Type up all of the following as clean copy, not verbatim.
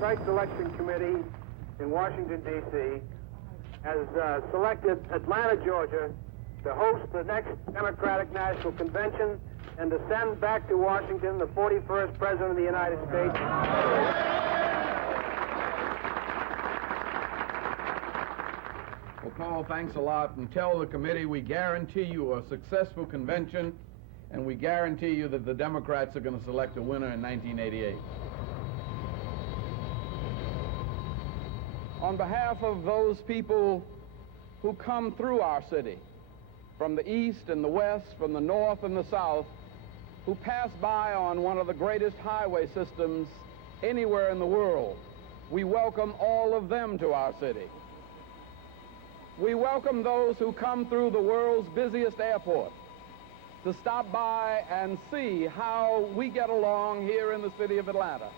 Site Selection Committee in Washington, D.C. has selected Atlanta, Georgia, to host the next Democratic National Convention and to send back to Washington the 41st President of the United States. Well, Paul, thanks a lot, and tell the committee we guarantee you a successful convention, and we guarantee you that the Democrats are going to select a winner in 1988. On behalf of those people who come through our city, from the east and the west, from the north and the south, who pass by on one of the greatest highway systems anywhere in the world, we welcome all of them to our city. We welcome those who come through the world's busiest airport to stop by and see how we get along here in the city of Atlanta.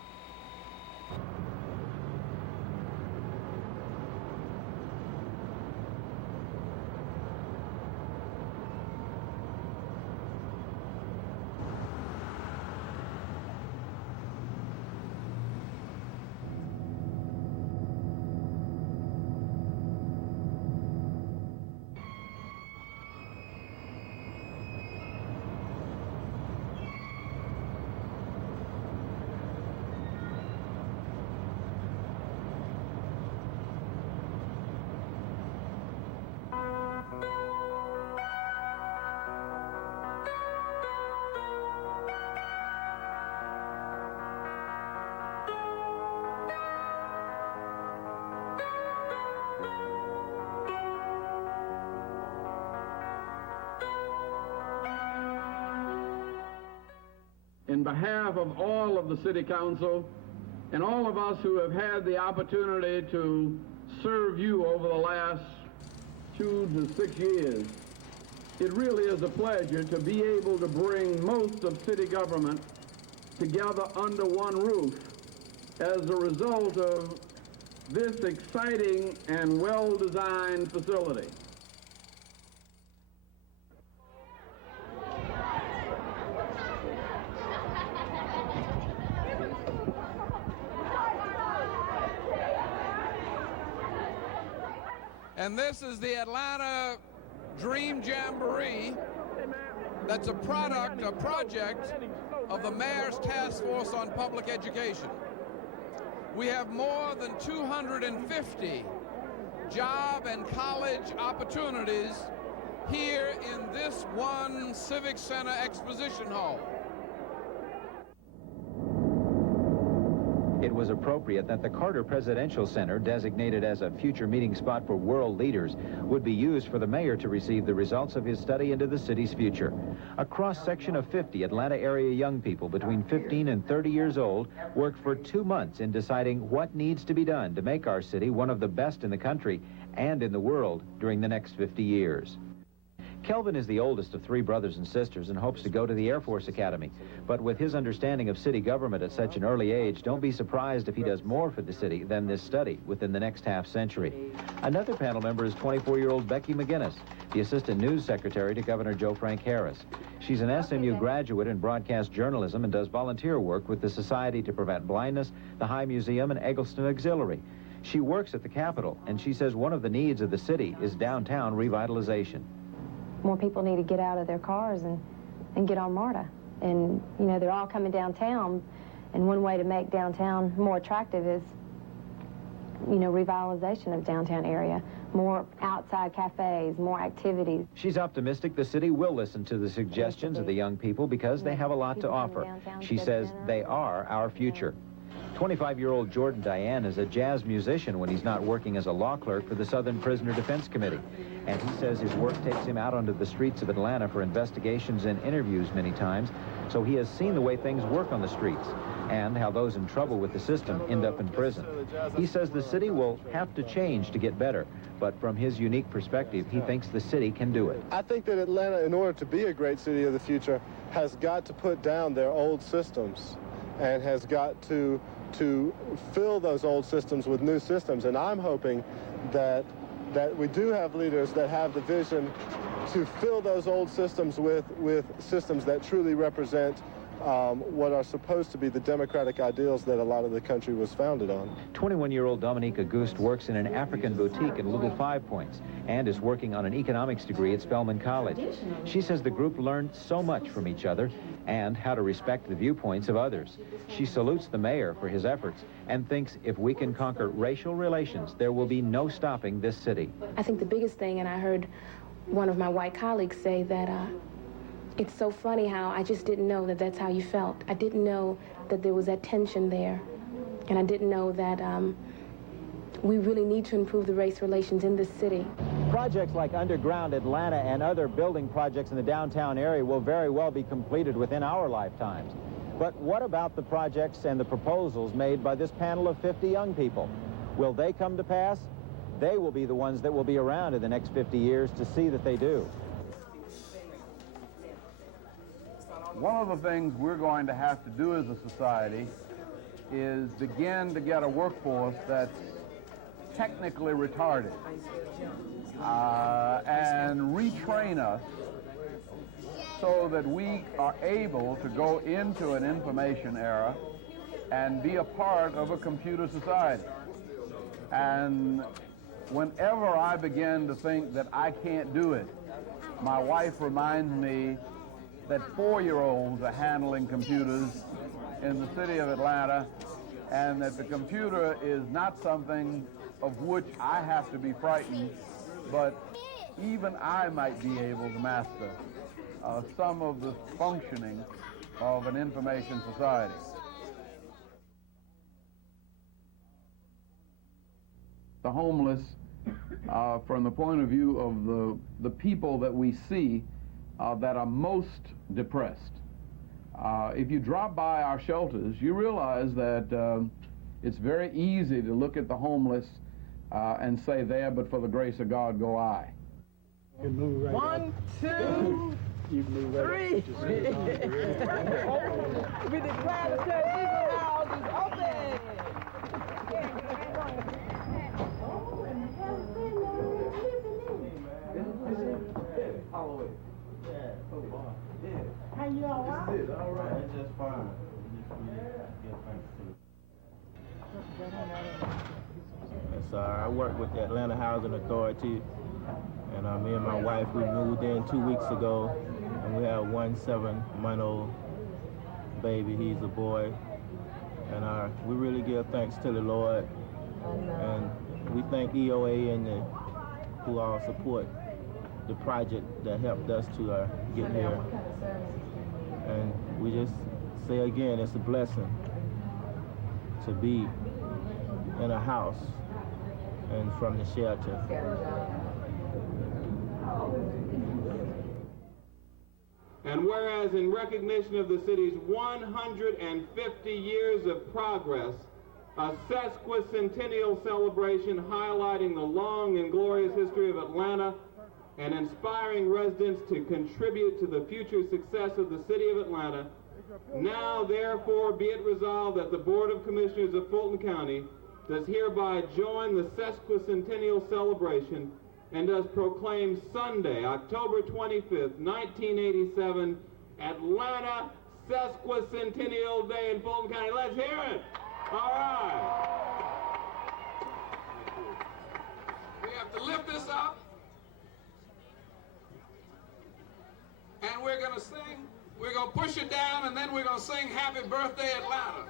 In behalf of all of the City Council and all of us who have had the opportunity to serve you over the last 2 to 6 years, it really is a pleasure to be able to bring most of city government together under one roof as a result of this exciting and well-designed facility. And this is the Atlanta Dream Jamboree. That's a project of the Mayor's Task Force on Public Education. We have more than 250 job and college opportunities here in this one Civic Center Exposition Hall. It was appropriate that the Carter Presidential Center, designated as a future meeting spot for world leaders, would be used for the mayor to receive the results of his study into the city's future. A cross-section of 50 Atlanta area young people between 15 and 30 years old worked for 2 months in deciding what needs to be done to make our city one of the best in the country and in the world during the next 50 years. Kelvin is the oldest of 3 brothers and sisters and hopes to go to the Air Force Academy. But with his understanding of city government at such an early age, don't be surprised if he does more for the city than this study within the next half-century. Another panel member is 24-year-old Becky McGinnis, the Assistant News Secretary to Governor Joe Frank Harris. She's an SMU graduate in broadcast journalism and does volunteer work with the Society to Prevent Blindness, the High Museum, and Eggleston Auxiliary. She works at the Capitol, and she says one of the needs of the city is downtown revitalization. More people need to get out of their cars and get on MARTA. And, you know, they're all coming downtown, and one way to make downtown more attractive is, you know, revitalization of downtown area, more outside cafes, more activities. She's optimistic the city will listen to the suggestions of the young people because they have a lot to offer. She says they are our future. 25-year-old Jordan Diane is a jazz musician when he's not working as a law clerk for the Southern Prisoner Defense Committee. And he says his work takes him out onto the streets of Atlanta for investigations and interviews many times, so he has seen the way things work on the streets and how those in trouble with the system end up in prison. He says the city will have to change to get better, but from his unique perspective, he thinks the city can do it. I think that Atlanta, in order to be a great city of the future, has got to put down their old systems and has got to fill those old systems with new systems. And I'm hoping that we do have leaders that have the vision to fill those old systems with systems that truly represent what are supposed to be the democratic ideals that a lot of the country was founded on. 21-year-old Dominique Auguste works in an African boutique in Little Five Points and is working on an economics degree at Spelman College. She says the group learned so much from each other and how to respect the viewpoints of others. She salutes the mayor for his efforts and thinks if we can conquer racial relations, there will be no stopping this city. I think the biggest thing, and I heard one of my white colleagues say that it's so funny how I just didn't know that that's how you felt. I didn't know that there was that tension there. And I didn't know that we really need to improve the race relations in this city. Projects like Underground Atlanta and other building projects in the downtown area will very well be completed within our lifetimes. But what about the projects and the proposals made by this panel of 50 young people? Will they come to pass? They will be the ones that will be around in the next 50 years to see that they do. One of the things we're going to have to do as a society is begin to get a workforce that's technically retarded and retrain us so that we are able to go into an information era and be a part of a computer society. And whenever I begin to think that I can't do it, my wife reminds me that 4-year-olds are handling computers in the city of Atlanta, and that the computer is not something of which I have to be frightened, but even I might be able to master some of the functioning of an information society. The homeless, from the point of view of the people that we see that are most depressed. If you drop by our shelters, you realize that it's very easy to look at the homeless and say, there, but for the grace of God, go I. You move right 1, 2, you move right 3. We declare the television house is open. How you all right? All right. Just fine. So I work with the Atlanta Housing Authority, and me and my wife, we moved in 2 weeks ago, and we have 1 7-month-old baby. He's a boy, and we really give thanks to the Lord, and we thank EOA and who all support the project that helped us to get here. And we just say again, it's a blessing to be in a house and from the shelter. And whereas in recognition of the city's 150 years of progress, a sesquicentennial celebration highlighting the long and glorious history of Atlanta and inspiring residents to contribute to the future success of the city of Atlanta, now therefore be it resolved that the Board of Commissioners of Fulton County does hereby join the sesquicentennial celebration and does proclaim Sunday, October 25th, 1987, Atlanta Sesquicentennial Day in Fulton County. Let's hear it. All right. We have to lift this up, and we're going to sing. We're going to push it down, and then we're going to sing Happy Birthday, Atlanta.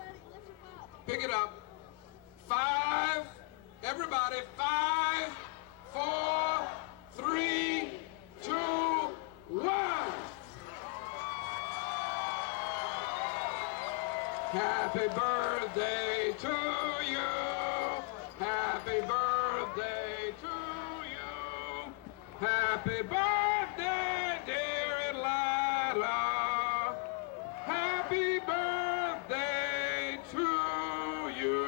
Pick it up. 5, everybody, 5, 4, 3, 2, 1. Happy birthday to you. Happy birthday to you. Happy birthday, dear Atlanta. Happy birthday to you.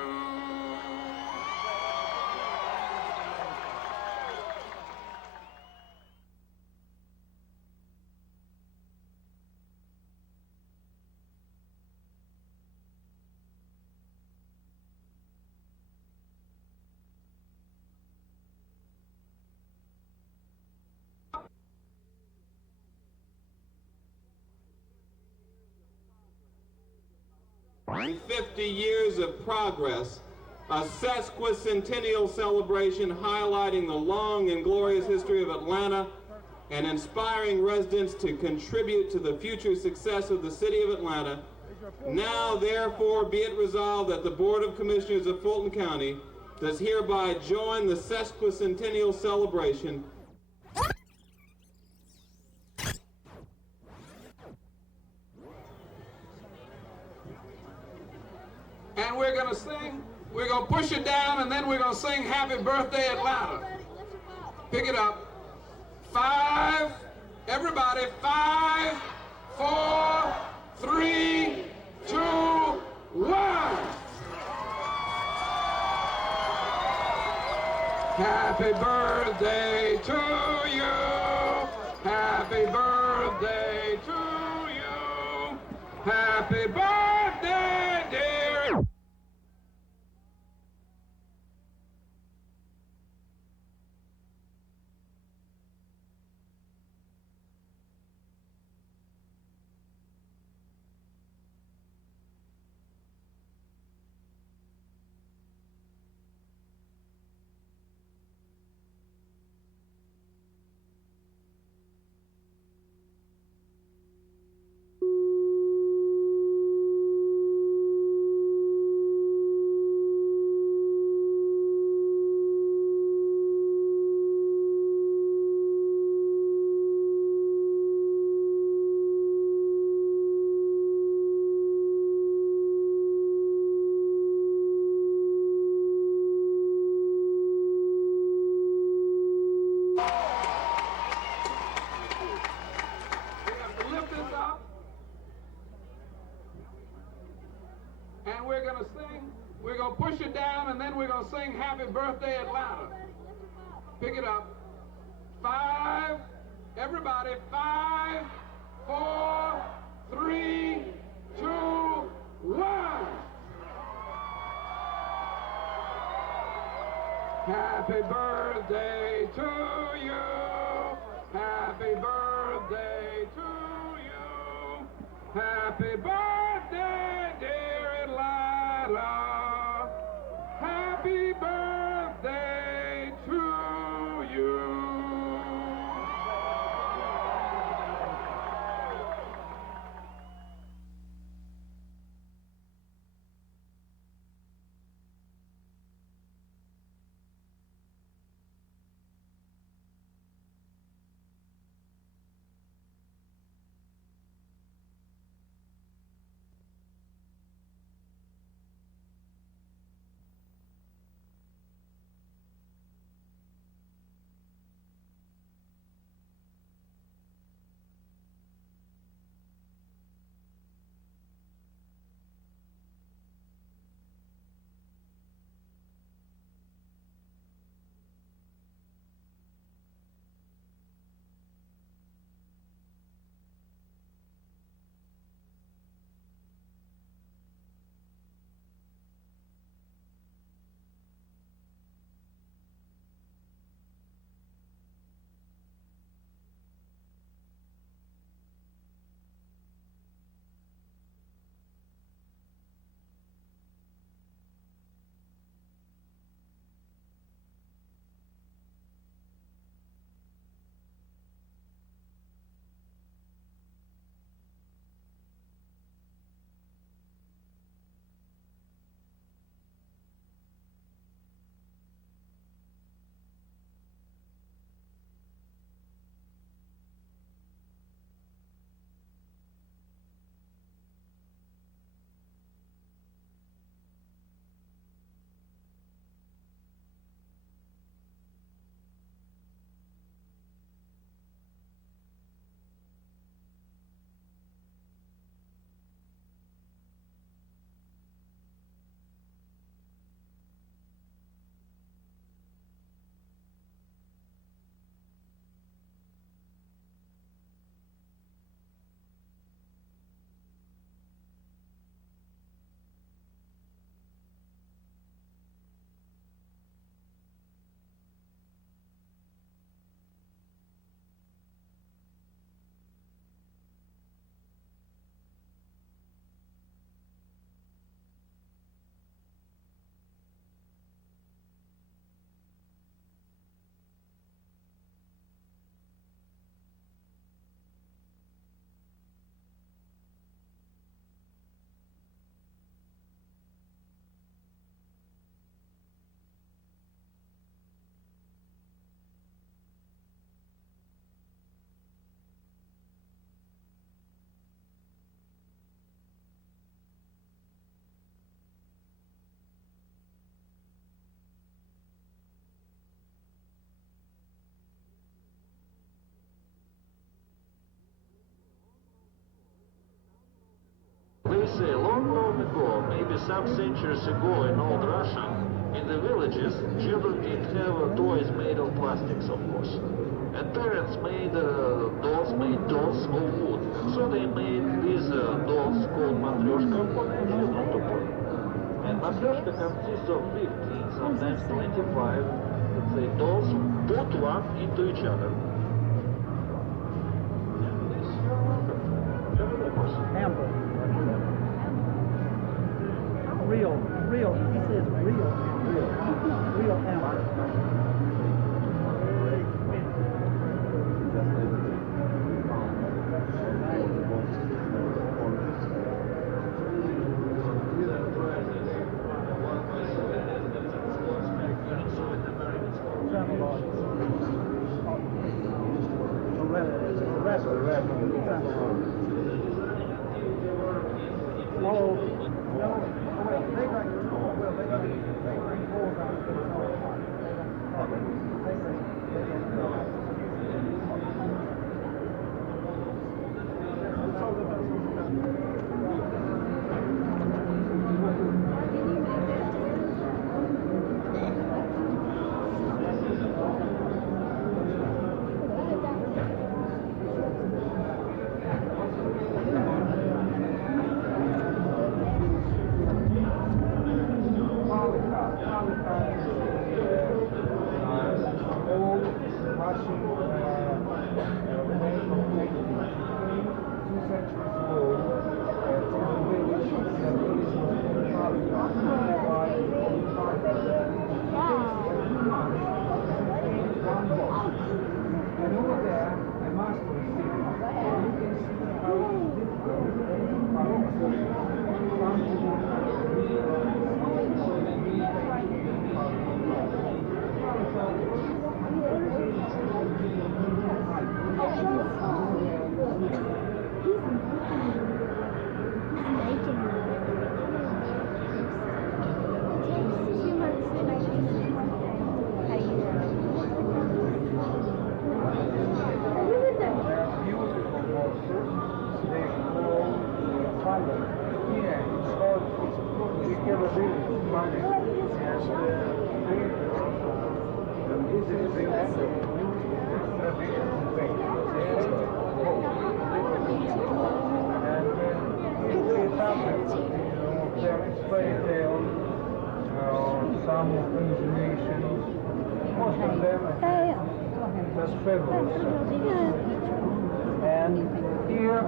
50 years of progress, a sesquicentennial celebration highlighting the long and glorious history of Atlanta and inspiring residents to contribute to the future success of the city of Atlanta. Now, therefore, be it resolved that the Board of Commissioners of Fulton County does hereby join the sesquicentennial celebration. And we're going to sing, we're going to push it down, and then we're going to sing Happy Birthday Atlanta. Pick it up. 5, everybody, 5, 4, 3, 2, 1. Happy birthday to you. Happy birthday to you. Happy birthday, dear. We're going to push it down, and then we're going to sing Happy Birthday Atlanta. Pick it up. 5, everybody, 5, 4, 3, 2, 1. Happy birthday to you. Happy birthday to you. Happy birthday, dear Atlanta. Happy birthday to you. say, long, long ago, maybe some centuries ago in old Russia, in the villages, children didn't have toys made of plastics, of course. And parents made dolls of wood. So they made these dolls called matryoshka for their children to play. And matryoshka consists of 15, sometimes 25, let's say, dolls put one into each other. Amber. Real, he says real amber. And here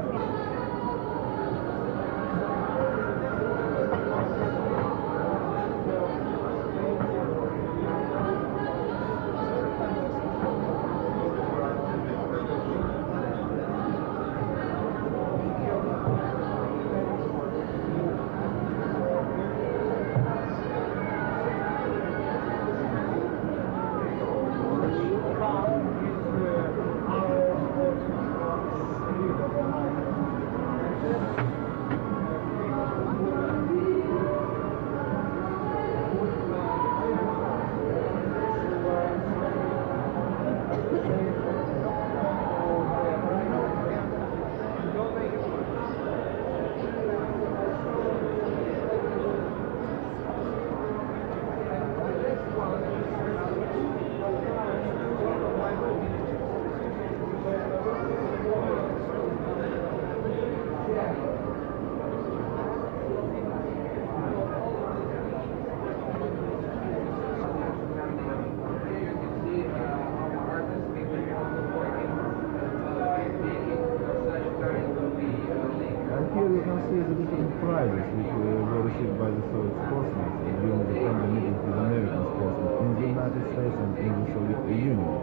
prizes which were received by the Soviet sportsmen during the friendly meetings with American sportsmen in the United States and in the Soviet Union.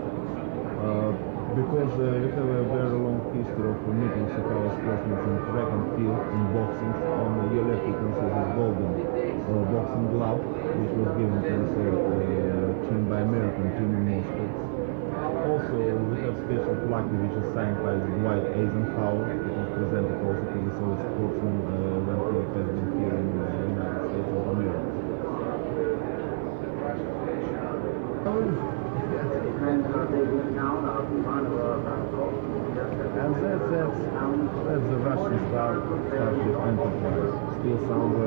Because we have a very long history of meetings of our sportsmen in track and field, in boxing. On your left you can see this golden boxing glove which was given to the Soviet team by American team in Moscow. Also, we have special plaque which is signed by Dwight Eisenhower. It was presented also to the Soviet sportsman when he has been here in the United States of America. And that's the Russian Starship Enterprise. still sound